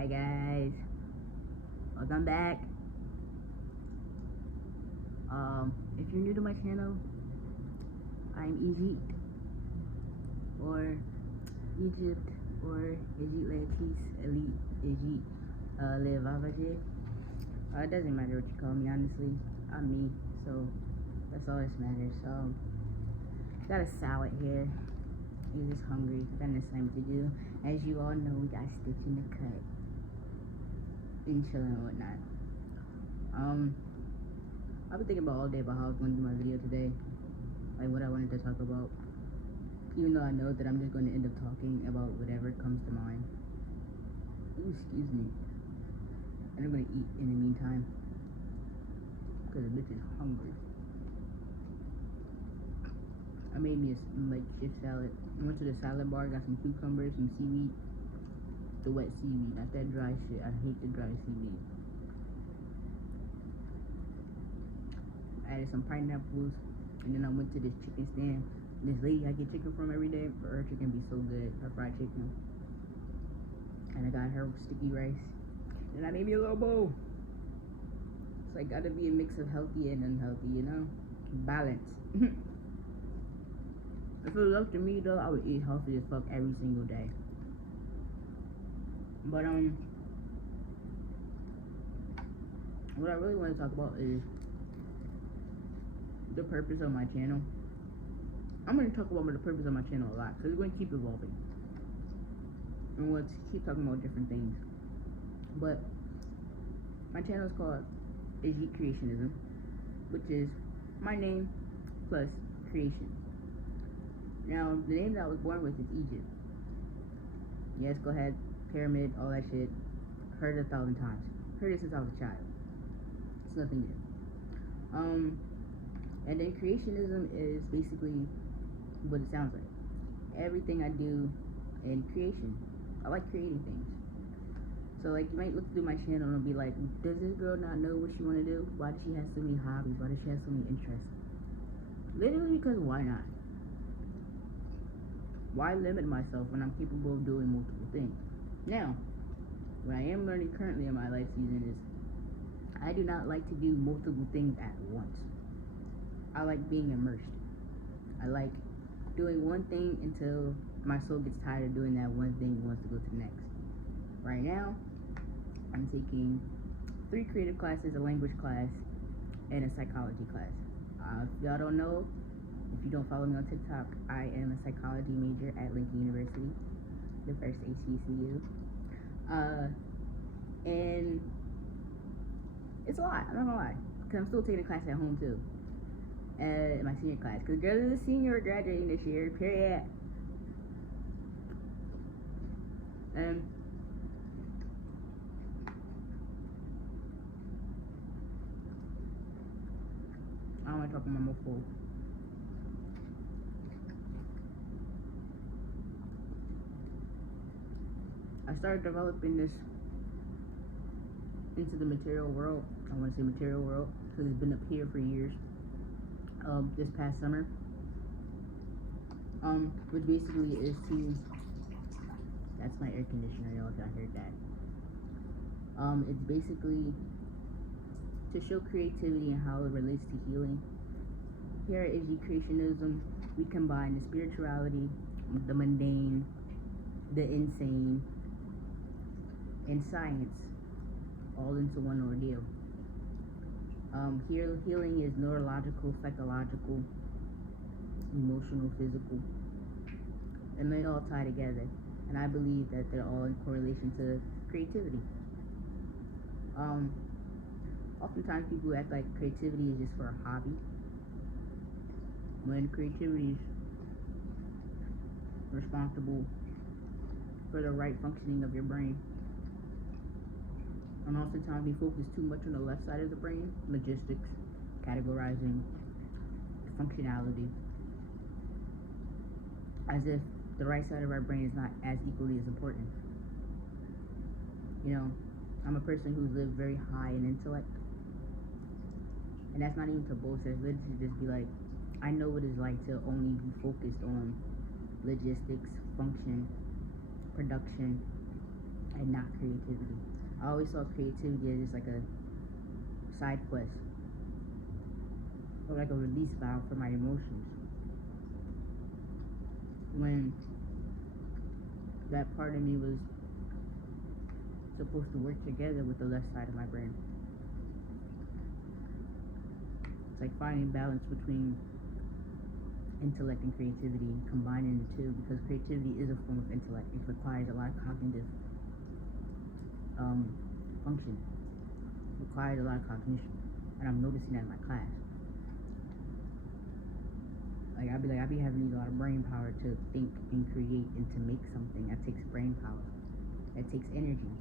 Hi guys, welcome back. If you're new to my channel, I'm Egít, or Egypt, or Egít, it doesn't matter what you call me, honestly. I'm me, so that's all that matters. Got a salad here. You're just hungry, got an assignment to do. As you all know, we got Stitch in the cut and chilling and whatnot. I've been thinking about all day about how I was going to do my video today, like what I wanted to talk about, even though I know that I'm just going to end up talking about whatever comes to mind. Ooh, excuse me. And I'm going to eat in the meantime, because the bitch is hungry. I made me a makeshift salad. I went to the salad bar, got some cucumbers, some seaweed. The wet seaweed, not that dry shit. I hate the dry seaweed. I added some pineapples, and then I went to this chicken stand. This lady I get chicken from every day, but her chicken be so good, her fried chicken. And I got her sticky rice. And I made me a little bowl. So I gotta be a mix of healthy and unhealthy, you know? Balance. If it was up to me though, I would eat healthy as fuck every single day. But what I really want to talk about is the purpose of my channel. I'm going to talk about the purpose of my channel a lot, because it's going to keep evolving. And we'll keep talking about different things. But my channel is called Egítcreationism, which is my name plus creation. Now, the name that I was born with is Egypt. Yes, go ahead, pyramid, all that shit. Heard it 1,000 times. Heard it since I was a child. It's nothing new. And then creationism is basically what it sounds like. Everything I do in creation. I like creating things. So like, you might look through my channel and be like, does this girl not know what she want to do? Why does she have so many hobbies? Why does she have so many interests? Literally because why not? Why limit myself when I'm capable of doing multiple things? Now, what I am learning currently in my life season is I do not like to do multiple things at once. I like being immersed. I like doing one thing until my soul gets tired of doing that one thing and wants to go to the next. Right now, I'm taking 3 creative classes, a language class, and a psychology class. If y'all don't know, if you don't follow me on TikTok, I am a psychology major at Lincoln University, the first HBCU. And it's a lot, I'm not gonna lie, because I'm still taking a class at home too. My senior class, because girls is a senior graduating this year, period. I don't want to talk about my full. I started developing this into the material world. I want to say material world, because it's been up here for years. This past summer, which basically is to, that's my air conditioner, y'all, if y'all heard that. It's basically to show creativity and how it relates to healing. Here at Egítcreationism, we combine the spirituality, the mundane, the insane, and science all into one ordeal. Here, healing is neurological, psychological, emotional, physical, and they all tie together. And I believe that they're all in correlation to creativity. Oftentimes people act like creativity is just for a hobby, when creativity is responsible for the right functioning of your brain. And oftentimes we focus too much on the left side of the brain, logistics, categorizing, functionality, as if the right side of our brain is not as equally as important. You know, I'm a person who's lived very high in intellect, and that's not even to boast. It's literally to just be like, I know what it's like to only be focused on logistics, function, production, and not creativity. I always saw creativity as just like a side quest, or like a release valve for my emotions. When that part of me was supposed to work together with the left side of my brain. It's like finding balance between intellect and creativity, combining the two, because creativity is a form of intellect. It requires a lot of cognitive function. It requires a lot of cognition, and I'm noticing that in my class. Like I be having a lot of brain power to think and create and to make something. That takes brain power. That takes energy.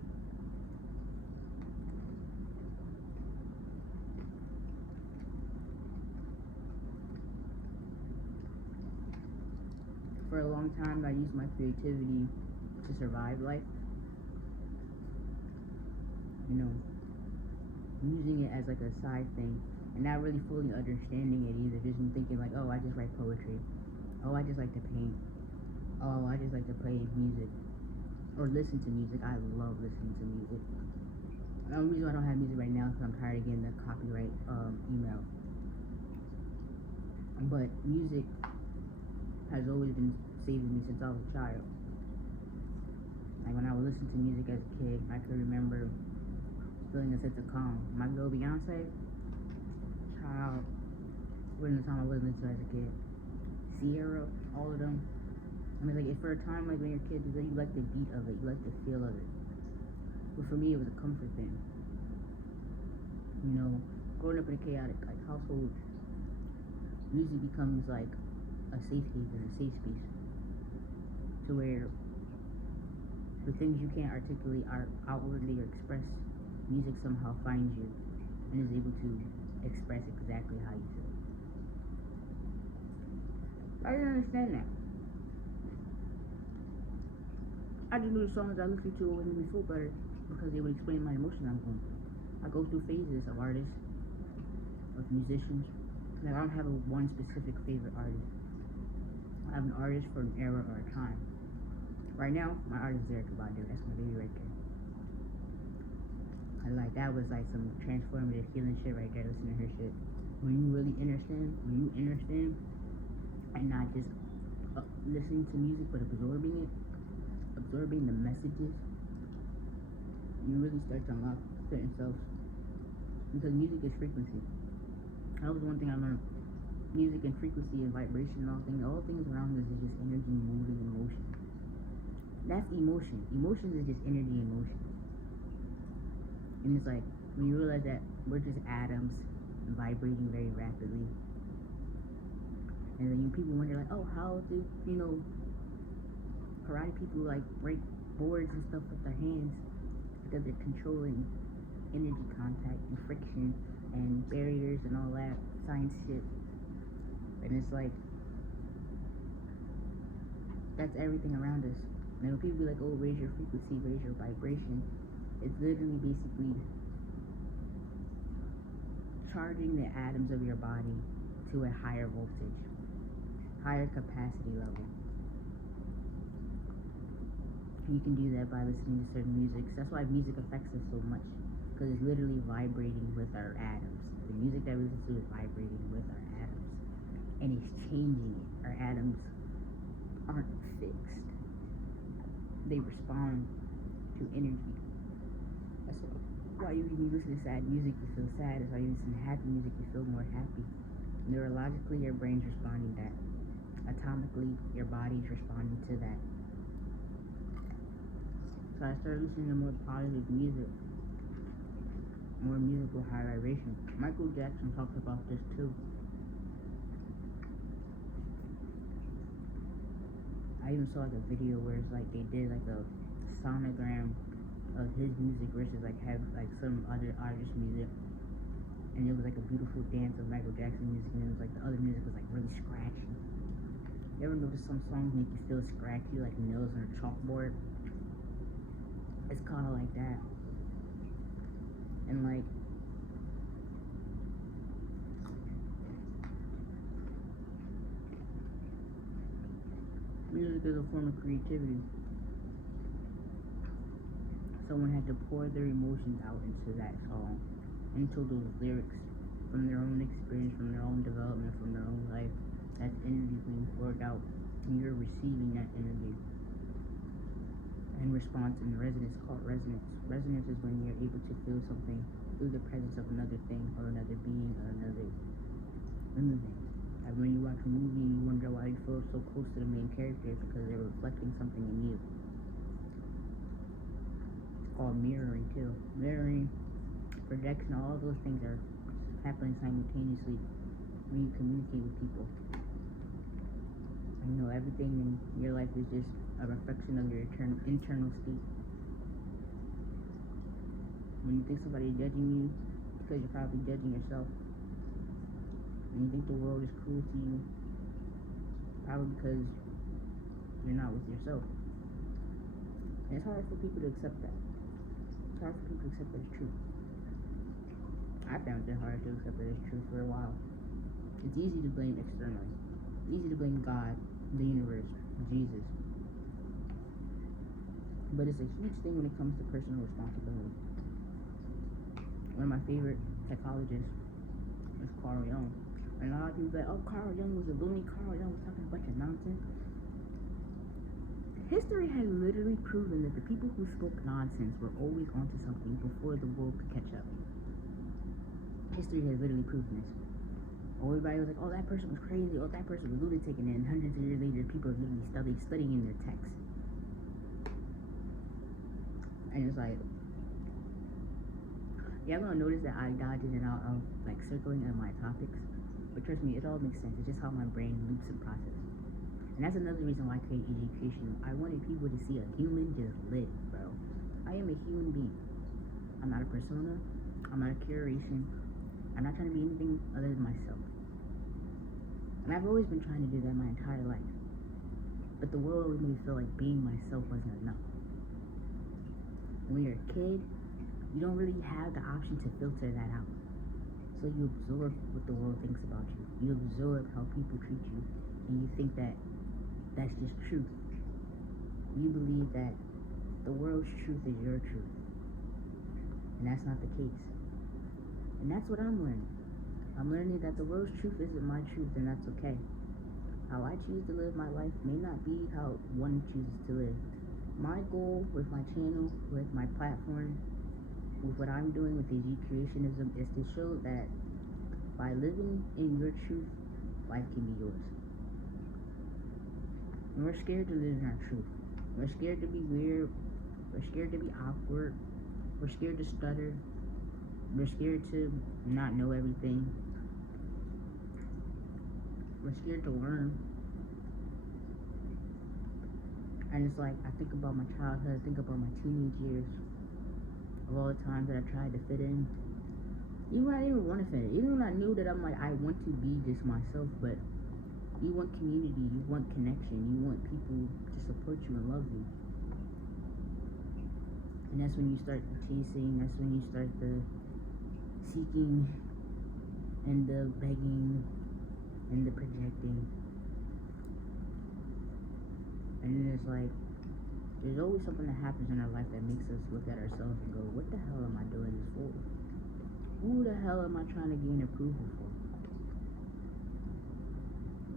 For a long time, I used my creativity to survive life. You know, using it as like a side thing, and not really fully understanding it either. Just thinking like, oh, I just write poetry. Oh, I just like to paint. Oh, I just like to play music or listen to music. I love listening to music. The only reason I don't have music right now is because I'm tired of getting the copyright email. But music has always been saving me since I was a child. Like when I would listen to music as a kid, I could remember feeling a sense of calm. My girl Beyonce, child, wasn't the song I was listening to as a kid. Sierra, all of them. I mean, like, for a time, like when you're a kid, you like the beat of it, you like the feel of it. But for me, it was a comfort thing. You know, growing up in a chaotic household, music becomes like a safe haven, a safe space, to where the things you can't articulate or outwardly or express, music somehow finds you and is able to express exactly how you feel. I didn't understand that. I just knew the songs I listened to would make me feel better because they would explain my emotions I'm going through. I go through phases of artists, of musicians. Like, I don't have one specific favorite artist. I have an artist for an era or a time. Right now, my artist is Erykah Badu. That's my baby right there. And like, that was like some transformative healing shit right there, listening to her shit. When you really understand, and not just listening to music, but absorbing it, absorbing the messages, you really start to unlock certain selves. Because music is frequency. That was one thing I learned. Music and frequency and vibration and all things around us is just energy moving in motion. That's emotion. Emotions is just energy in motion. And it's like, when you realize that we're just atoms vibrating very rapidly. And then people wonder like, oh, how do, karate people like break boards and stuff with their hands? Because they're controlling energy contact and friction and barriers and all that science shit. And it's like, that's everything around us. And when people be like, oh, raise your frequency, raise your vibration, it's literally basically charging the atoms of your body to a higher voltage, higher capacity level. And you can do that by listening to certain music. That's why music affects us so much, because it's literally vibrating with our atoms. The music that we listen to is vibrating with our atoms, and it's changing it. Our atoms aren't fixed. They respond to energy. That's why when you listen to sad music, you feel sad. That's why you listen to happy music, you feel more happy. Neurologically, your brain's responding to that. Atomically, your body's responding to that. So I started listening to more positive music, more music with high vibration. Michael Jackson talks about this too. I even saw like a video where it's like they did like a sonogram of his music versus like some other artist music, and it was like a beautiful dance of Michael Jackson music, and it was like the other music was like really scratchy. You ever notice some songs make you feel scratchy, like nails on a chalkboard? It's kind of like that. And like, music is a form of creativity. someone had to pour their emotions out into that song, into those lyrics, from their own experience, from their own development, from their own life. That energy being poured out, and you're receiving that energy in response. And resonance is called resonance. Resonance is when you're able to feel something through the presence of another thing or another being or another thing. Like when you watch a movie and you wonder why you feel so close to the main characters, because they're reflecting something in you. It's called mirroring too. Mirroring, projection, all of those things are happening simultaneously when you communicate with people. You know, everything in your life is just a reflection of your internal state. When you think somebody's judging you, it's because you're probably judging yourself. When you think the world is cruel to you, probably because you're not with yourself. And it's hard for people to accept that. It's hard for people to accept that it's true. I found it hard to accept that it's true for a while. It's easy to blame externally. It's easy to blame God, the universe, Jesus. But it's a huge thing when it comes to personal responsibility. One of my favorite psychologists is Carl Jung. And a lot of people say, oh, Carl Jung was a loony, Carl Jung was talking a bunch of nonsense. History has literally proven that the people who spoke nonsense were always onto something before the world could catch up. History has literally proven this. Everybody was like, oh, that person was crazy, oh, that person was lunatic, and then hundreds of years later, people are literally studying in their texts. And it's like, y'all gonna notice that I dodge in and out of, like, circling on my topics. But trust me, it all makes sense. It's just how my brain loops and processes. And that's another reason why I create Egítcreationism. I wanted people to see a human just live, bro. I am a human being. I'm not a persona. I'm not a curation. I'm not trying to be anything other than myself. And I've always been trying to do that my entire life. But the world always made me feel like being myself wasn't enough. When you're a kid, you don't really have the option to filter that out. So you absorb what the world thinks about you. You absorb how people treat you. And you think that that's just truth. You believe that the world's truth is your truth. And that's not the case. And that's what I'm learning. I'm learning that the world's truth isn't my truth, and that's okay. How I choose to live my life may not be how one chooses to live. My goal with my channel, with my platform, with what I'm doing with Egítcreationism is to show that by living in your truth, life can be yours. And we're scared to live in our truth. We're scared to be weird. We're scared to be awkward. We're scared to stutter. We're scared to not know everything. We're scared to learn. And it's like, I think about my childhood, I think about my teenage years, of all the times that I tried to fit in. Even when I didn't want to fit in. Even when I knew that I'm like, I want to be just myself, but you want community, you want connection, you want people to support you and love you. And that's when you start the chasing, that's when you start the seeking, and the begging, and the projecting. And then it's like, there's always something that happens in our life that makes us look at ourselves and go, what the hell am I doing this for? Who the hell am I trying to gain approval for?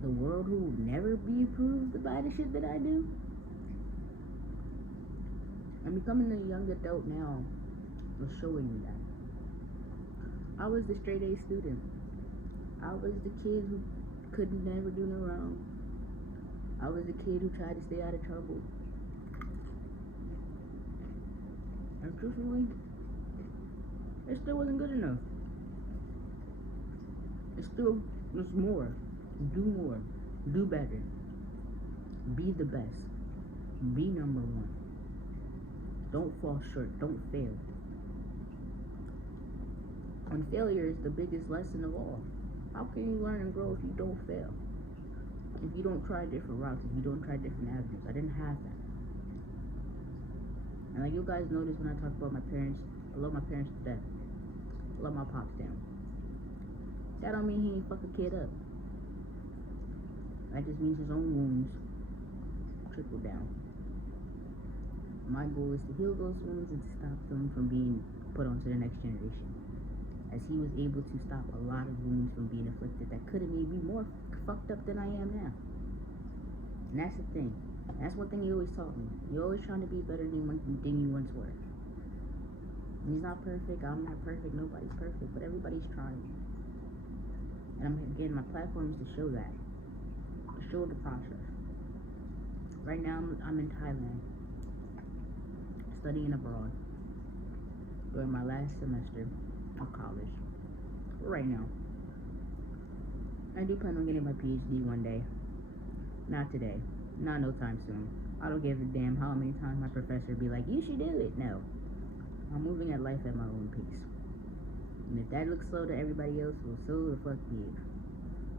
The world who will never be approved by the shit that I do? I'm becoming a young adult now was showing me that. I was the straight A student. I was the kid who could never do no wrong. I was the kid who tried to stay out of trouble. And truthfully, it still wasn't good enough. It still was more. Do better. Be the best. Be number one. Don't fall short. Don't fail. And failure is the biggest lesson of all. How can you learn and grow if you don't fail? If you don't try different routes, if you don't try different avenues. I didn't have that. And like you guys notice when I talk about my parents, I love my parents to death. I love my pops down. That don't mean he ain't fuck a kid up. That just means his own wounds trickle down. My goal is to heal those wounds and to stop them from being put onto the next generation. As he was able to stop a lot of wounds from being inflicted that could have made me more fucked up than I am now. And that's the thing. That's one thing he always taught me. You're always trying to be better than you once were. He's not perfect. I'm not perfect. Nobody's perfect. But everybody's trying. And again, my platform is to show that. To show the process. Right now, I'm in Thailand. Studying abroad. During my last semester of college. Right now. I do plan on getting my PhD one day. Not today. Not no time soon. I don't give a damn how many times my professor be like, you should do it. No. I'm moving at life at my own pace. And if that looks slow to everybody else, well, so the fuck be it.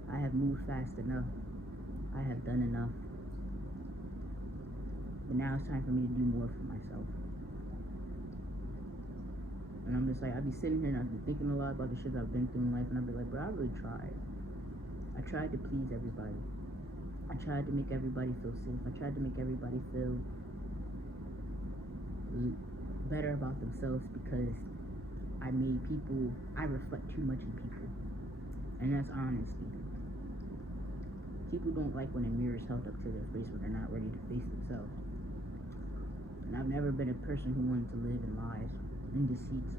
I have moved fast enough. I have done enough. But now it's time for me to do more for myself. And I'm just like, I'd be sitting here and I've been thinking a lot about the shit I've been through in life, and I'd be like, bro, I really tried. I tried to please everybody. I tried to make everybody feel safe. I tried to make everybody feel better about themselves because I reflect too much in people. And that's honesty. People don't like when a mirror is held up to their face when they're not ready to face themselves. And I've never been a person who wanted to live in lies and deceits.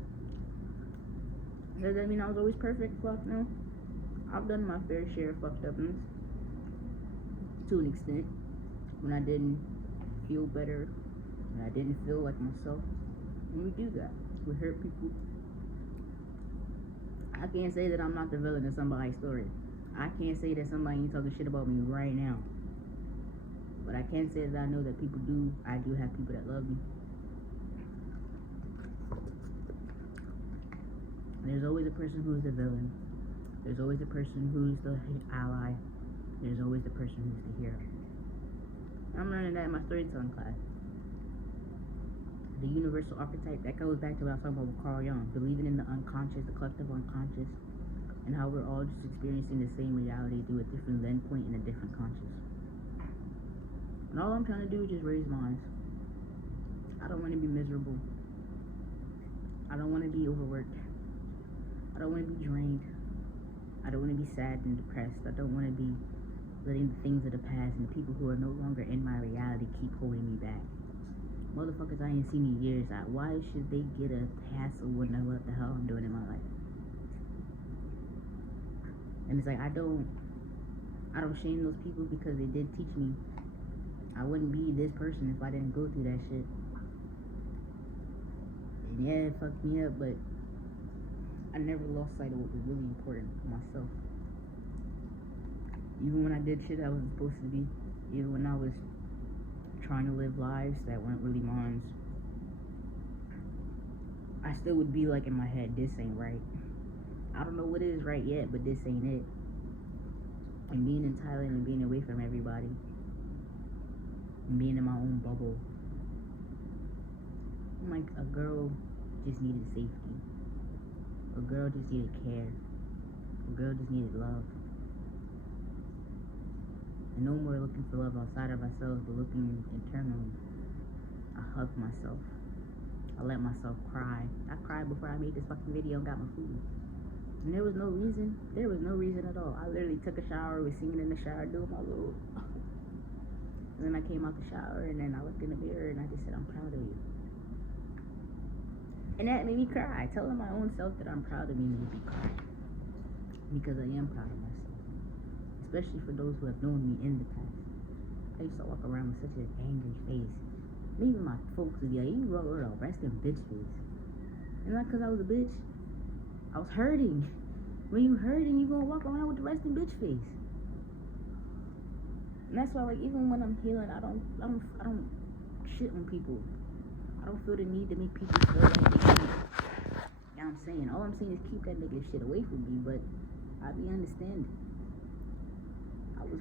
Does that mean I was always perfect? Fuck no. I've done my fair share of fucked upness. To an extent. When I didn't feel better. When I didn't feel like myself. And we do that. We hurt people. I can't say that I'm not the villain of somebody's story. I can't say that somebody ain't talking shit about me right now. But I can say that I know that people do. I do have people that love me. And there's always a person who's the villain. There's always a person who's the ally. There's always the person who's the hero. I'm learning that in my storytelling class. The universal archetype, that goes back to what I was talking about with Carl Jung. Believing in the unconscious, the collective unconscious, and how we're all just experiencing the same reality through a different lens point and a different conscious. And all I'm trying to do is just raise minds. I don't want to be miserable. I don't want to be overworked. I don't want to be drained. I don't want to be sad and depressed. I don't want to be letting the things of the past and the people who are no longer in my reality keep holding me back. Motherfuckers I ain't seen in years. Why should they get a hassle when I know what the hell I'm doing in my life? And it's like I don't shame those people because they did teach me. I wouldn't be this person if I didn't go through that shit. And yeah, it fucked me up, but I never lost sight of what was really important for myself. Even when I did shit I wasn't supposed to be, even when I was trying to live lives that weren't really mine, I still would be like in my head, this ain't right. I don't know what is right yet, but this ain't it. And being in Thailand and being away from everybody, and being in my own bubble, I'm like, a girl just needed safety. A girl just needed care. A girl just needed love. And no more looking for love outside of ourselves, but looking internally. I hugged myself. I let myself cry. I cried before I made this fucking video and got my food. And there was no reason. There was no reason at all. I literally took a shower, was singing in the shower, doing my little... And then I came out the shower, and then I looked in the mirror, and I just said, I'm proud of you. And that made me cry. Telling my own self that I'm proud of me made me cry. Because I am proud of myself. Especially for those who have known me in the past. I used to walk around with such an angry face. And even my folks would be like, you wrote a resting bitch face. And not because I was a bitch. I was hurting. When you hurting, you gonna walk around with the resting bitch face. And that's why, like, even when I'm healing, I don't shit on people. I don't feel the need to make people feel like they can. You know what I'm saying? All I'm saying is keep that negative shit away from me, but I be understanding. I was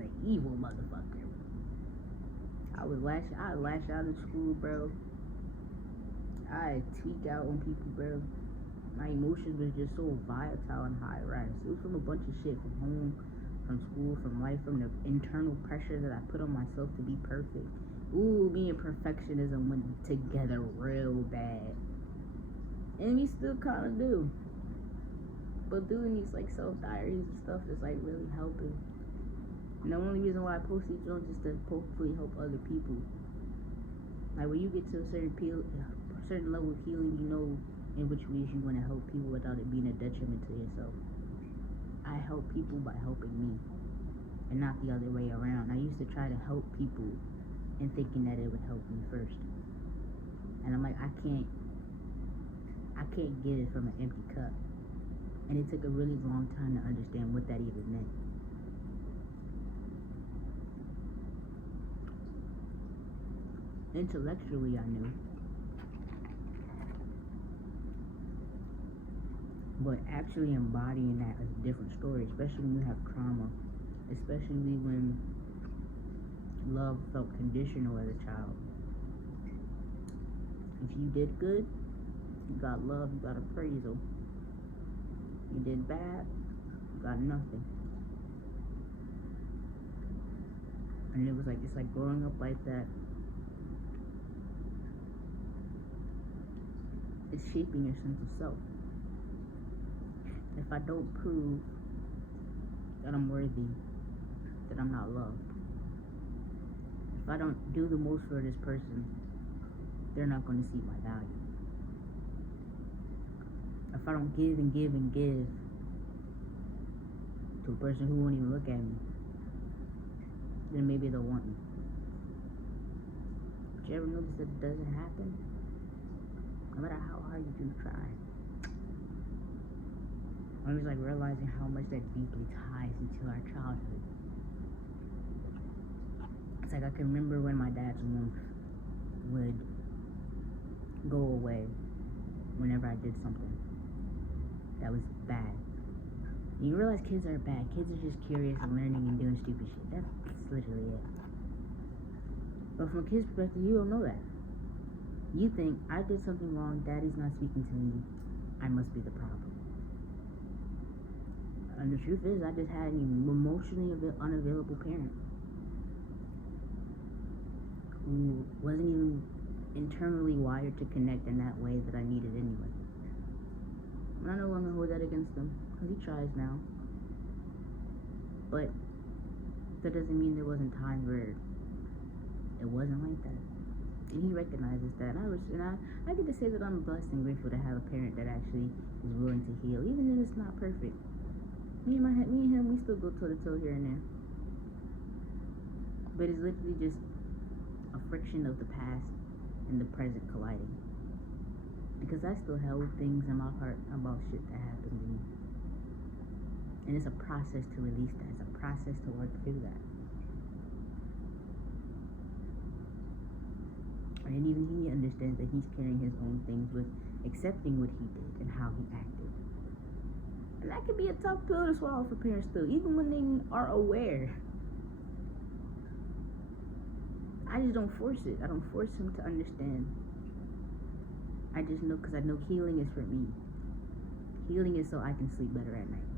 an evil motherfucker. I lash out in school, bro. I tweak out on people, bro. My emotions was just so volatile and high rise. It was from a bunch of shit, from home, from school, from life, from the internal pressure that I put on myself to be perfect. Ooh, me and perfectionism went together real bad. And we still kind of do. But doing these like self-diaries and stuff is like really helping. And the only reason why I post these joints is to hopefully help other people. Like when you get to a certain level of healing, you know in which ways you want to help people without it being a detriment to yourself. I help people by helping me, and not the other way around. I used to try to help people and thinking that it would help me first. And I'm like, I can't give it from an empty cup. And it took a really long time to understand what that even meant. Intellectually, I knew. But actually embodying that is a different story, especially when you have trauma. Especially when love felt conditional as a child. If you did good, you got love, you got appraisal. You did bad, you got nothing. And it was like, it's like growing up like that. It's shaping your sense of self. If I don't prove that I'm worthy, that I'm not loved. If I don't do the most for this person, they're not going to see my value. If I don't give and give and give to a person who won't even look at me, then maybe they'll want me. But you ever notice that it doesn't happen? No matter how hard you do try. I'm just like realizing how much that deeply ties into our childhood. It's like I can remember when my dad's warmth would go away whenever I did something that was bad. And you realize kids are bad. Kids are just curious and learning and doing stupid shit. That's literally it. But from a kid's perspective, you don't know that. You think, I did something wrong, daddy's not speaking to me, I must be the problem. And the truth is, I just had an emotionally unavailable parent who wasn't even internally wired to connect in that way that I needed anyway. And I no longer hold that against him, because he tries now. But that doesn't mean there wasn't times where it wasn't like that. And he recognizes that. And I get to say that I'm blessed and grateful to have a parent that actually is willing to heal, even if it's not perfect. Me and him, we still go toe to toe here and there. But it's literally just a friction of the past and the present colliding. Because I still held things in my heart about shit that happened to me. And it's a process to release that. It's a process to work through that. And even he understands that he's carrying his own things with accepting what he did and how he acted. And that can be a tough pill to swallow for parents too, even when they are aware. I just don't force it. I don't force him to understand. I just know, because I know healing is for me. Healing is so I can sleep better at night.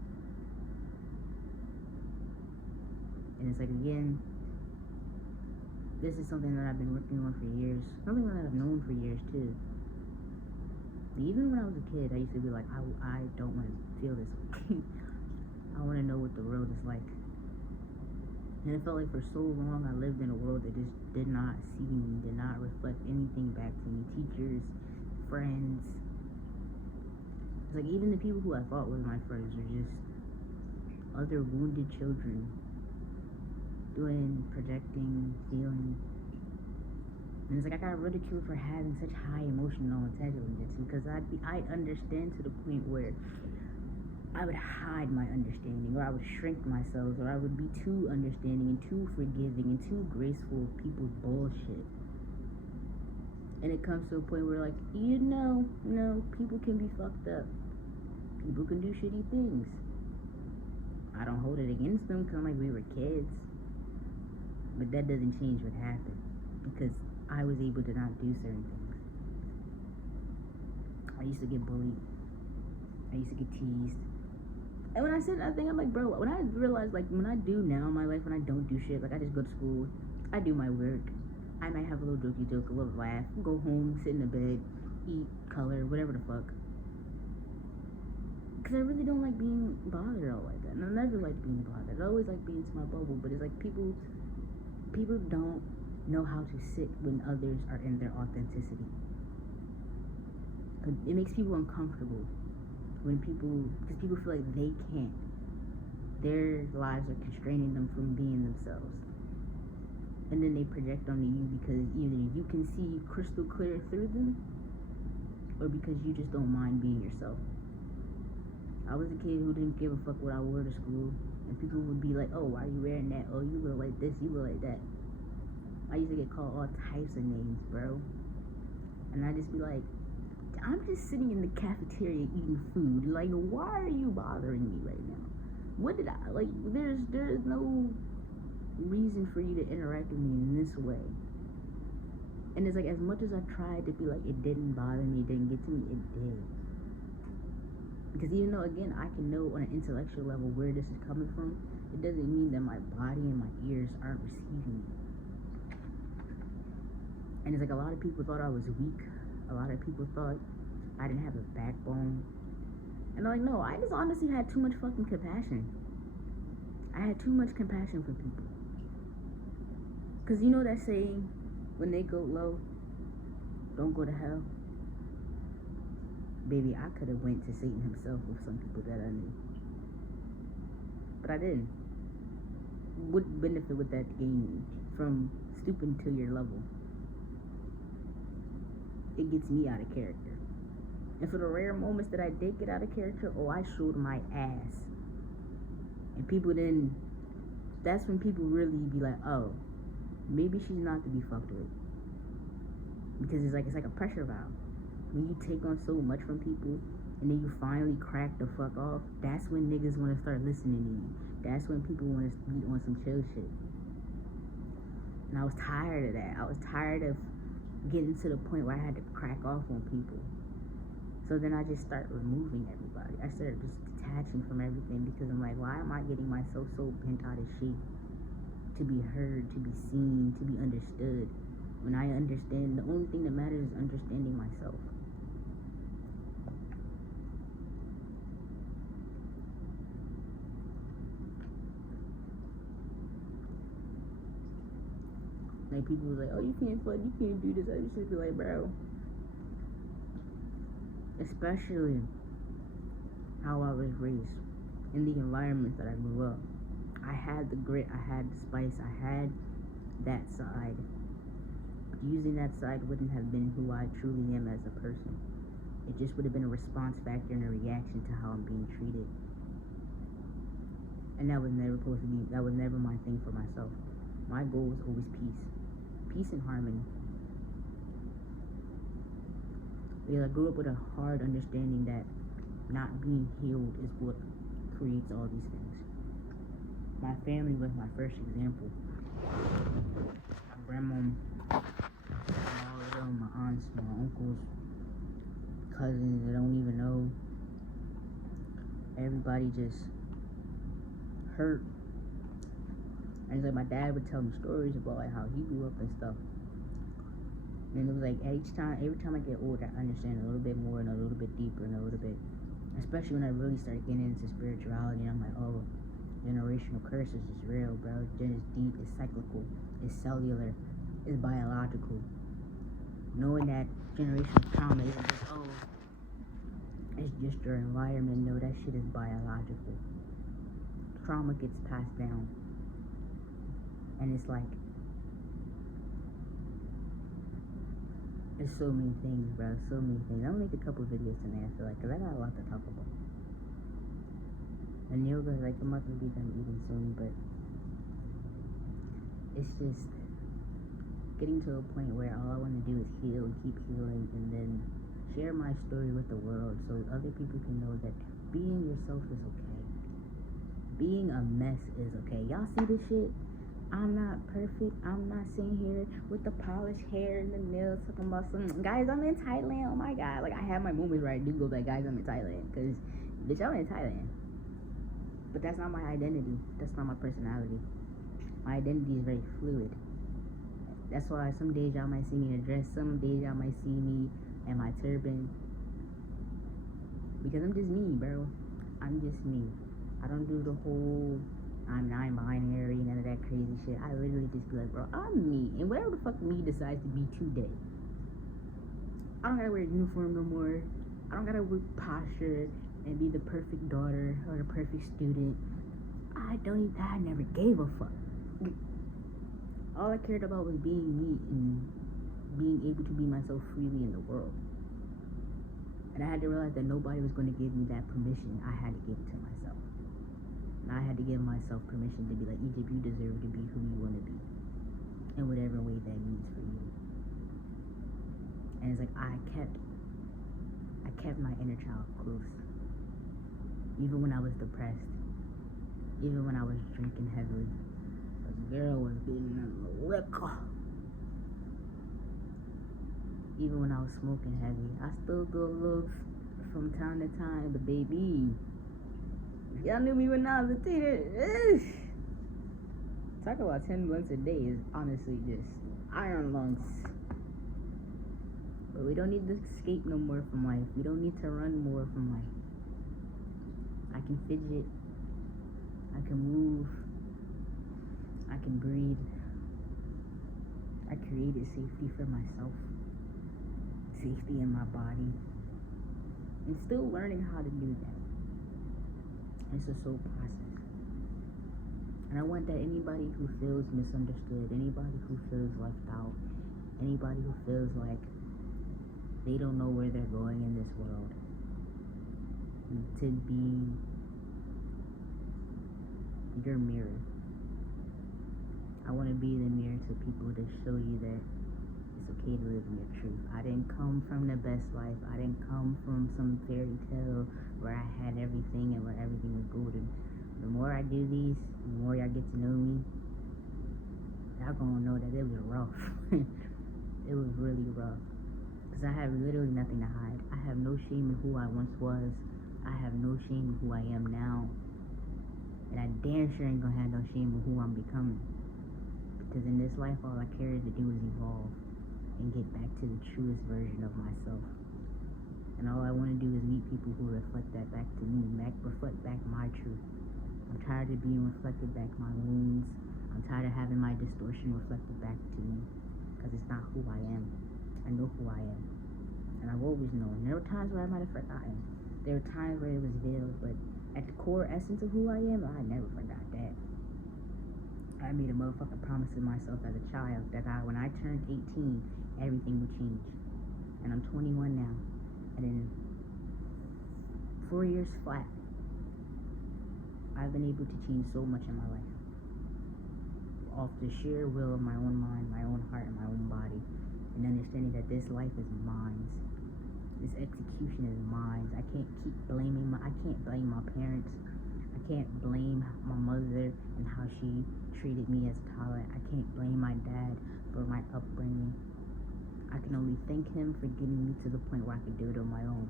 And it's like, again, this is something that I've been working on for years. Something that I've known for years too. Even when I was a kid, I used to be like, I don't want to feel this. I want to know what the world is like. And it felt like for so long I lived in a world that just did not see me, did not reflect anything back to me. Teachers, friends. It's like even the people who I thought were my friends were just other wounded children doing, projecting, feeling. And it's like I got ridiculed for having such high emotional intelligence, because I'd understand to the point where I would hide my understanding, or I would shrink myself, or I would be too understanding and too forgiving and too graceful of people's bullshit. And it comes to a point where, like, people can be fucked up. People can do shitty things. I don't hold it against them because I'm like, we were kids. But that doesn't change what happened, because I was able to not do certain things. I used to get bullied. I used to get teased. And when I said that thing, I'm like, bro, when I realized, like, when I do now in my life, when I don't do shit, like, I just go to school, I do my work, I might have a little jokey joke, a little laugh, go home, sit in the bed, eat, color, whatever the fuck. Because I really don't like being bothered all like that. And I never liked being bothered. I always like being in my bubble, but it's like people don't know how to sit when others are in their authenticity. It makes people uncomfortable because people feel like they can't. Their lives are constraining them from being themselves. And then they project onto you because either you can see crystal clear through them, or because you just don't mind being yourself. I was a kid who didn't give a fuck what I wore to school, and people would be like, oh, why are you wearing that? Oh, you look like this, you look like that. I used to get called all types of names, bro. And I just be like, I'm just sitting in the cafeteria eating food. Like, why are you bothering me right now? What did I, like, there's no reason for you to interact with me in this way. And it's like, as much as I tried to be like, it didn't bother me, it didn't get to me, it did. Because even though, again, I can know on an intellectual level where this is coming from, it doesn't mean that my body and my ears aren't receiving it. And it's like, a lot of people thought I was weak. A lot of people thought I didn't have a backbone. And I'm like, no, I just honestly had too much fucking compassion. I had too much compassion for people. Because you know that saying, when they go low, don't go to hell? Baby, I could have went to Satan himself with some people that I knew. But I didn't. What benefit would that gain me from stooping to your level? It gets me out of character. And for the rare moments that I did get out of character, I showed my ass. And people then, that's when people really be like, oh, maybe she's not to be fucked with. Because it's like a pressure valve. When you take on so much from people, and then you finally crack the fuck off, that's when niggas want to start listening to you. That's when people want to be on some chill shit. And I was tired of that. I was tired of getting to the point where I had to crack off on people. So then I just started removing everybody. I started just detaching from everything because I'm like, why am I getting myself so bent out of shape to be heard, to be seen, to be understood? When I understand, the only thing that matters is understanding myself. Like, people was like, oh, you can't fuck, you can't do this. I just be like, bro. Especially how I was raised, in the environment that I grew up. I had the grit, I had the spice, I had that side. But using that side wouldn't have been who I truly am as a person. It just would have been a response factor and a reaction to how I'm being treated. And that was never my thing for myself. My goal was always peace. Peace and harmony. Because I grew up with a hard understanding that not being healed is what creates all these things. My family was my first example. My grandma, all of them, my aunts, my uncles, cousins that I don't even know. Everybody just hurt. And it's like my dad would tell me stories about like how he grew up and stuff. And it was like every time I get older, I understand a little bit more and a little bit deeper and a little bit, especially when I really started getting into spirituality. I'm like, oh, generational curses is real, bro. It's deep, it's cyclical, it's cellular, it's biological. Knowing that generational trauma isn't just, oh, it's just your environment. No, that shit is biological. Trauma gets passed down. And it's like, there's so many things, bro, so many things. I'll make a couple videos tonight, I feel like, because I got a lot to talk about. And yoga, like, I'm not going to be done eating soon, but it's just getting to a point where all I want to do is heal and keep healing, and then share my story with the world so other people can know that being yourself is okay. Being a mess is okay. Y'all see this shit? I'm not perfect. I'm not sitting here with the polished hair and the nails talking about some, guys, I'm in Thailand. Oh my God. Like, I have my moments where I do go back, guys, I'm in Thailand. Because, bitch, I'm in Thailand. But that's not my identity. That's not my personality. My identity is very fluid. That's why some days y'all might see me in a dress, some days y'all might see me in my turban. Because I'm just me, bro. I'm just me. I don't do the whole I'm non-binary, none of that crazy shit. I literally just be like, bro, I'm me. And whatever the fuck me decides to be today. I don't gotta wear a uniform no more. I don't gotta work posture and be the perfect daughter or the perfect student. I never gave a fuck. All I cared about was being me and being able to be myself freely in the world. And I had to realize that nobody was going to give me that permission. I had to give it to myself. And I had to give myself permission to be like, Egypt, you deserve to be who you want to be. In whatever way that means for you. And it's like, I kept my inner child close. Even when I was depressed. Even when I was drinking heavily. This girl was getting in the liquor. Even when I was smoking heavy. I still do a little from time to time, but baby, if y'all knew me when I was a teenager, talk about 10 blunts a day is honestly just iron lungs. But we don't need to escape no more from life. We don't need to run more from life. I can fidget. I can move. I can breathe. I created safety for myself. Safety in my body. And still learning how to do that. It's a soul process. And I want that anybody who feels misunderstood, anybody who feels left out, anybody who feels like they don't know where they're going in this world, to be your mirror. I want to be the mirror to people to show you that it's okay to live in your truth. I didn't come from the best life. I didn't come from some fairy tale where I had everything and where everything was golden. The more I do these, the more y'all get to know me, y'all gonna know that it was rough. It was really rough. Because I have literally nothing to hide. I have no shame in who I once was. I have no shame in who I am now. And I damn sure ain't gonna have no shame in who I'm becoming. Because in this life, all I care to do is evolve and get back to the truest version of myself. And all I want to do is meet people who reflect that back to me, reflect back my truth. I'm tired of being reflected back my wounds. I'm tired of having my distortion reflected back to me. Because it's not who I am. I know who I am. And I've always known. There were times where I might have forgotten. There were times where it was veiled, but at the core essence of who I am, I never forgot that. I made a motherfucking promise to myself as a child that when I turned 18, everything would change. And I'm 21 now. And in 4 years flat, I've been able to change so much in my life. Off the sheer will of my own mind, my own heart, and my own body. And understanding that this life is mine. This execution is mine. I can't keep blaming I can't blame my parents. I can't blame my mother and how she treated me as a child. I can't blame my dad for my upbringing. I can only thank him for getting me to the point where I can do it on my own.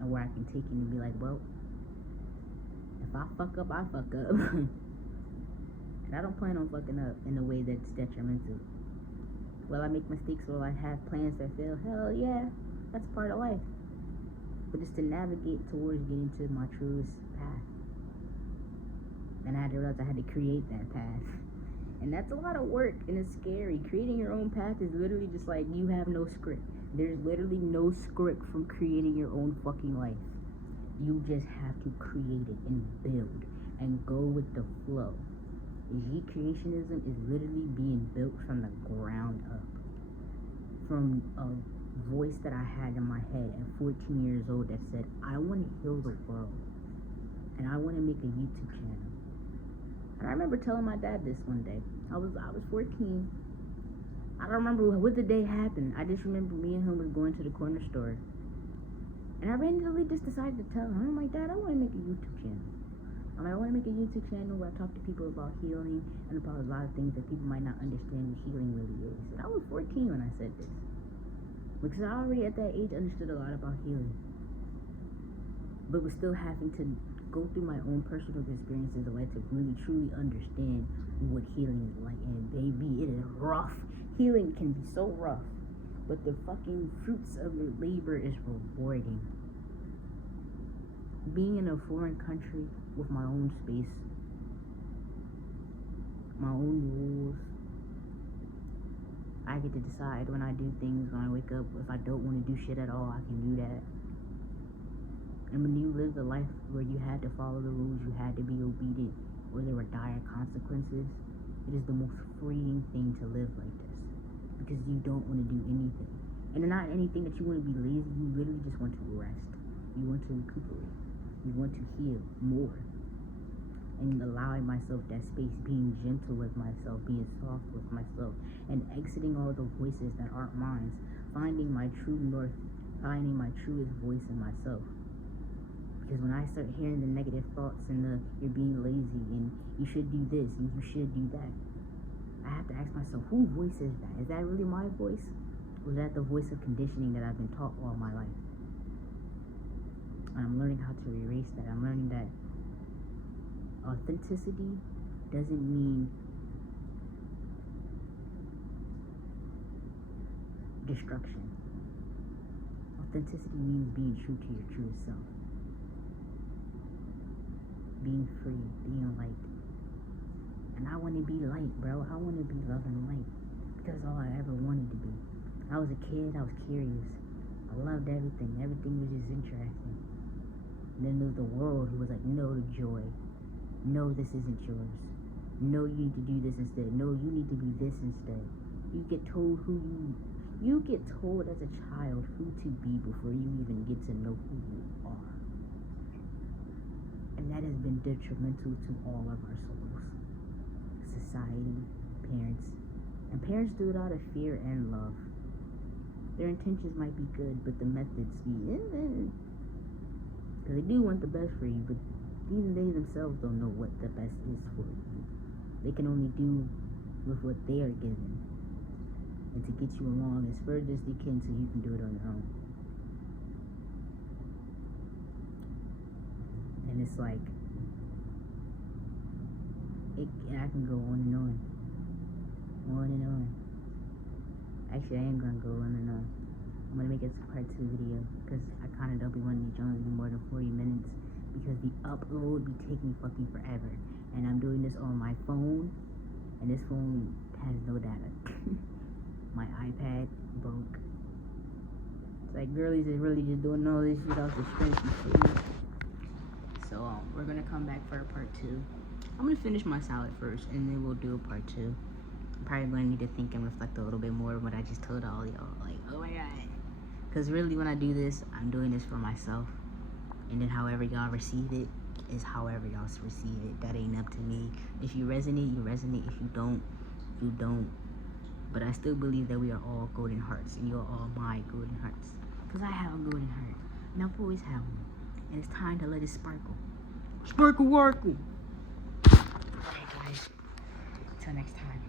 And where I can take it and be like, well, if I fuck up, I fuck up. And I don't plan on fucking up in a way that's detrimental. Will I make mistakes? Will I have plans that fail? Hell yeah, that's part of life. But it's to navigate towards getting to my truest path. And I had to realize I had to create that path. And that's a lot of work, and it's scary. Creating your own path is literally just like you have no script. There's literally no script from creating your own fucking life. You just have to create it and build and go with the flow. Egítcreationism is literally being built from the ground up. From a voice that I had in my head at 14 years old that said, I want to heal the world. And I want to make a YouTube channel. And I remember telling my dad this one day. I was 14. I don't remember what the day happened. I just remember me and him was going to the corner store. And I randomly just decided to tell him, I'm like, Dad, I want to make a YouTube channel. I want to make a YouTube channel where I talk to people about healing and about a lot of things that people might not understand what healing really is. And I was 14 when I said this. Because I already at that age understood a lot about healing. But was still having to go through my own personal experiences of life to really truly understand what healing is like. And baby, it is rough. Healing can be so rough, but the fucking fruits of your labor is rewarding. Being in a foreign country with my own space, my own rules, I get to decide when I do things, when I wake up. If I don't want to do shit at all, I can do that. And when you live the life where you had to follow the rules, you had to be obedient, where there were dire consequences, it is the most freeing thing to live like this. Because you don't want to do anything. And not anything that you want to be lazy, you literally just want to rest. You want to recuperate. You want to heal more. And allowing myself that space, being gentle with myself, being soft with myself, and exiting all the voices that aren't mine, finding my true north, finding my truest voice in myself. Because when I start hearing the negative thoughts and the you're being lazy and you should do this and you should do that, I have to ask myself, whose voice is that? Is that really my voice? Or is that the voice of conditioning that I've been taught all my life? And I'm learning how to erase that. I'm learning that authenticity doesn't mean destruction. Authenticity means being true to your true self. Being free, being light. And I want to be light, bro. I want to be love and light. Because all I ever wanted to be. I was a kid, I was curious. I loved everything. Everything was just interesting. And then there's the world who was like, no to joy. No, this isn't yours. No, you need to do this instead. No, you need to be this instead. You get told you get told as a child who to be before you even get to know who you are. And that has been detrimental to all of our souls. Society, parents. And parents do it out of fear and love. Their intentions might be good, but the methods be because they do want the best for you, but even they themselves don't know what the best is for you. They can only do with what they are given, and to get you along as further as they can so you can do it on your own. And it's like, I can go on and on. On and on. Actually, I am going to go on and on. I'm going to make it a part 2 video, because I kind of don't be wanting these Jones to be more than 40 minutes, because the upload be taking fucking forever. And I'm doing this on my phone, and this phone has no data. My iPad broke. It's like girlies is really just doing all this shit off the strength and shit. So we're going to come back for a part 2. I'm going to finish my salad first, and then we'll do a part 2. I'm probably going to need to think and reflect a little bit more on what I just told all y'all. Like, oh my god. Because really, when I do this, I'm doing this for myself. And then however y'all receive it is however y'all receive it. That ain't up to me. If you resonate, you resonate. If you don't, you don't. But I still believe that we are all golden hearts. And you're all my golden hearts. Because I have a golden heart. And I've always had one. And it's time to let it sparkle. Sparkle warkle. Alright guys. Until next time.